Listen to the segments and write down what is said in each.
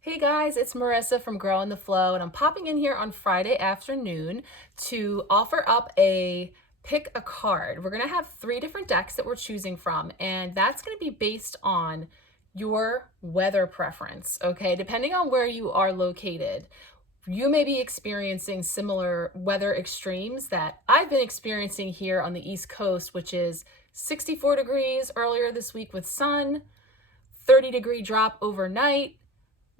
Hey guys, it's Marissa from Grow in the Flow, and I'm popping in here on Friday afternoon to offer up a pick a card. We're going to have three different decks that we're choosing from, and that's going to be based on your weather preference, okay? Depending on where you are located, you may be experiencing similar weather extremes that I've been experiencing here on the East Coast, which is 64 degrees earlier this week with sun, 30-degree drop overnight.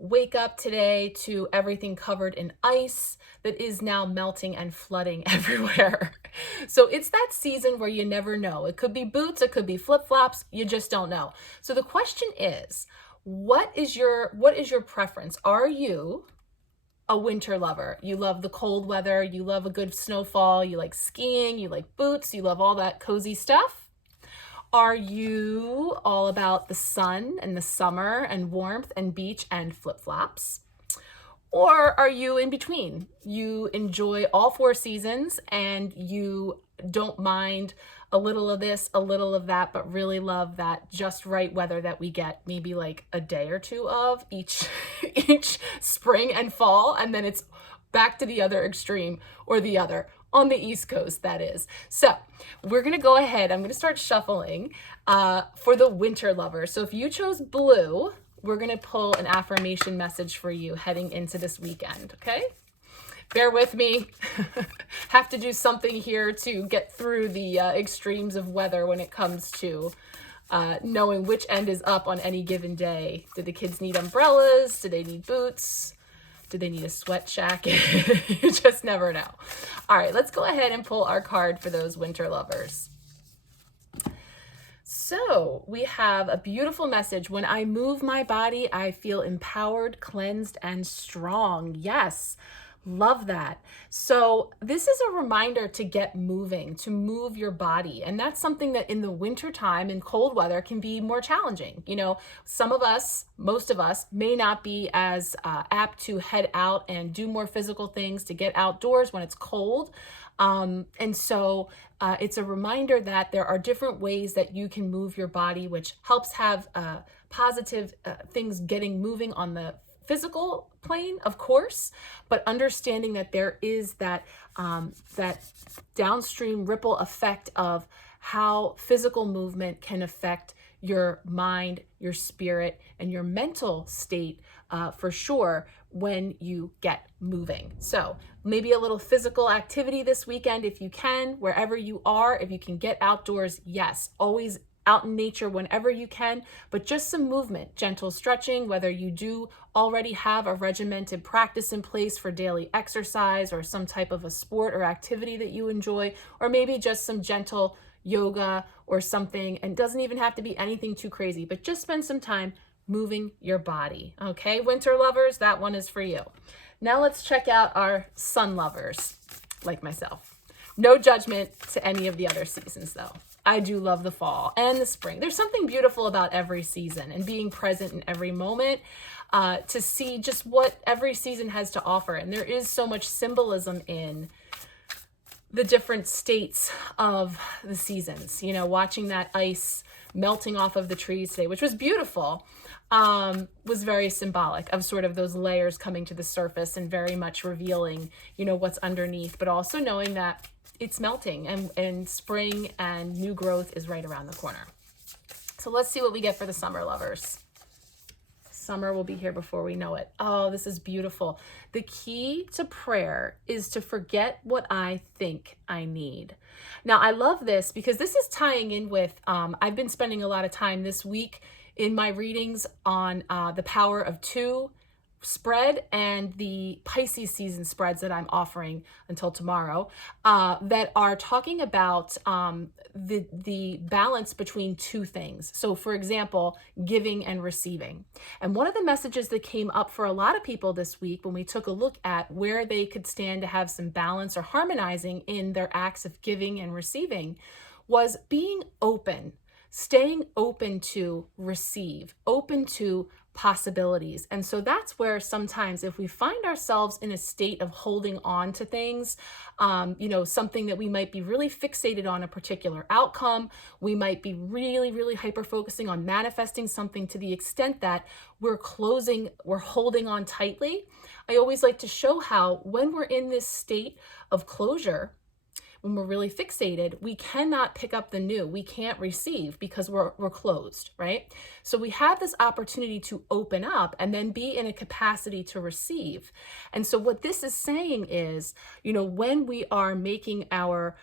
Wake up today to everything covered in ice that is now melting and flooding everywhere. So it's that season where you never know. It could be boots, it could be flip-flops, you just don't know. So the question is, what is your preference? Are you a winter lover? You love the cold weather, you love a good snowfall, you like skiing, you like boots, you love all that cozy stuff? Are you all about the sun and the summer and warmth and beach and flip-flops? Or are you in between? You enjoy all four seasons and you don't mind a little of this, a little of that, but really love that just right weather that we get maybe like a day or two of each each spring and fall, and then it's back to the other extreme or the other on the East Coast, that is. So we're going to go ahead. I'm going to start shuffling for the winter lovers. So if you chose blue, we're going to pull an affirmation message for you heading into this weekend, okay? Bear with me. Have to do something here to get through the extremes of weather when it comes to knowing which end is up on any given day. Do the kids need umbrellas? Do they need boots? Do they need a sweat jacket? You just never know. All right, let's go ahead and pull our card for those winter lovers. So we have a beautiful message. When I move my body, I feel empowered, cleansed, and strong. Yes, love that. So this is a reminder to get moving, to move your body. And that's something that in the winter time in cold weather can be more challenging. You know, some of us, most of us may not be as apt to head out and do more physical things, to get outdoors when it's cold. And so it's a reminder that there are different ways that you can move your body, which helps have positive things getting moving on the physical plane, of course, but understanding that there is that that downstream ripple effect of how physical movement can affect your mind, your spirit, and your mental state for sure when you get moving. So maybe a little physical activity this weekend if you can, wherever you are. If you can get outdoors, yes, always out in nature whenever you can, but just some movement, gentle stretching, whether you do already have a regimented practice in place for daily exercise or some type of a sport or activity that you enjoy, or maybe just some gentle yoga or something, and doesn't even have to be anything too crazy, but just spend some time moving your body. Okay, winter lovers, that one is for you. Now let's check out our sun lovers, like myself. No judgment to any of the other seasons though. I do love the fall and the spring. There's something beautiful about every season and being present in every moment to see just what every season has to offer. And there is so much symbolism in the different states of the seasons. You know, watching that ice melting off of the trees today, which was beautiful, was very symbolic of sort of those layers coming to the surface and very much revealing, you know, what's underneath, but also knowing that it's melting and spring and new growth is right around the corner. So let's see what we get for the summer lovers. Summer will be here before we know it. Oh, this is beautiful. The key to prayer is to forget what I think I need. Now, I love this because this is tying in with, I've been spending a lot of time this week in my readings on the Power of Two spread and the Pisces season spreads that I'm offering until tomorrow that are talking about the balance between two things. So for example, giving and receiving. And one of the messages that came up for a lot of people this week when we took a look at where they could stand to have some balance or harmonizing in their acts of giving and receiving was being open. Staying open to receive, open to possibilities. And so that's where sometimes if we find ourselves in a state of holding on to things, something that we might be really fixated on a particular outcome, we might be really, really hyper focusing on manifesting something to the extent that we're holding on tightly. I always like to show how when we're in this state of closure, when we're really fixated, we cannot pick up the new. We can't receive because we're closed, right? So we have this opportunity to open up and then be in a capacity to receive. And so what this is saying is, when we are making our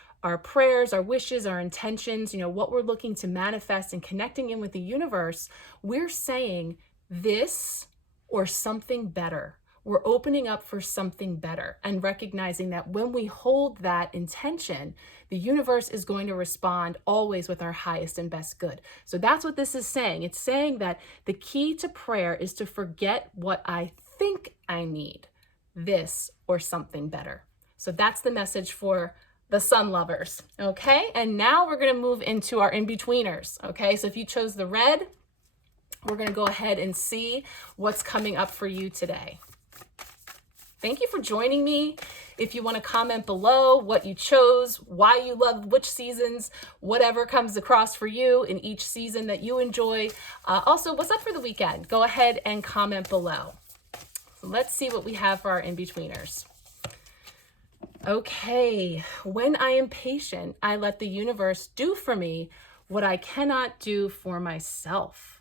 prayers, our wishes, our intentions, what we're looking to manifest and connecting in with the universe, we're saying this or something better. We're opening up for something better and recognizing that when we hold that intention, the universe is going to respond always with our highest and best good. So that's what this is saying. It's saying that the key to prayer is to forget what I think I need, this or something better. So that's the message for the sun lovers. Okay. And now we're going to move into our in-betweeners. Okay. So if you chose the red, we're going to go ahead and see what's coming up for you today. Thank you for joining me. If you want to comment below what you chose, why you love which seasons, whatever comes across for you in each season that you enjoy. Also, what's up for the weekend? Go ahead and comment below. So let's see what we have for our in-betweeners. Okay, when I am patient, I let the universe do for me what I cannot do for myself.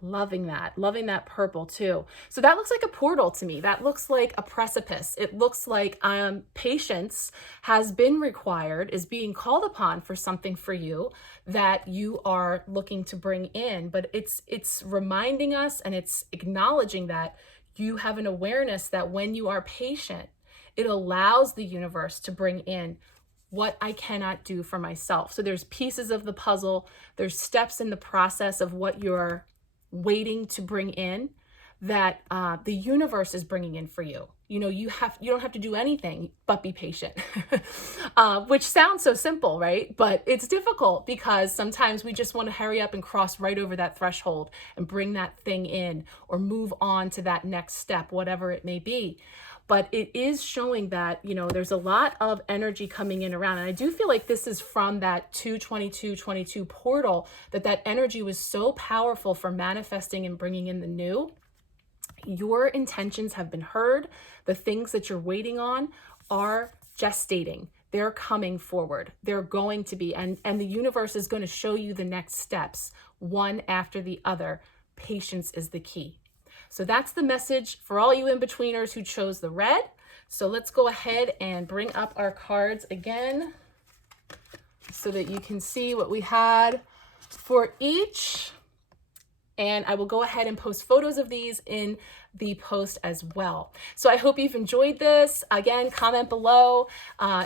Loving that purple too. So that looks like a portal to me. That looks like a precipice. It looks like patience has been required, is being called upon for something for you that you are looking to bring in. But it's reminding us and it's acknowledging that you have an awareness that when you are patient, it allows the universe to bring in what I cannot do for myself. So there's pieces of the puzzle, there's steps in the process of what you're waiting to bring in that the universe is bringing in for you. You don't have to do anything but be patient, which sounds so simple, right? But it's difficult because sometimes we just want to hurry up and cross right over that threshold and bring that thing in or move on to that next step, whatever it may be. But it is showing that, there's a lot of energy coming in around. And I do feel like this is from that 2/22/22 portal, that energy was so powerful for manifesting and bringing in the new. Your intentions have been heard. The things that you're waiting on are gestating. They're coming forward. They're going to be, and the universe is going to show you the next steps, one after the other. Patience is the key. So that's the message for all you in-betweeners who chose the red. So let's go ahead and bring up our cards again so that you can see what we had for each. And I will go ahead and post photos of these in the post as well. So I hope you've enjoyed this. Again, comment below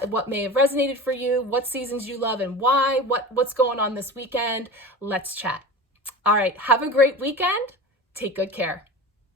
what may have resonated for you, what seasons you love and why, what's going on this weekend. Let's chat. All right, have a great weekend. Take good care.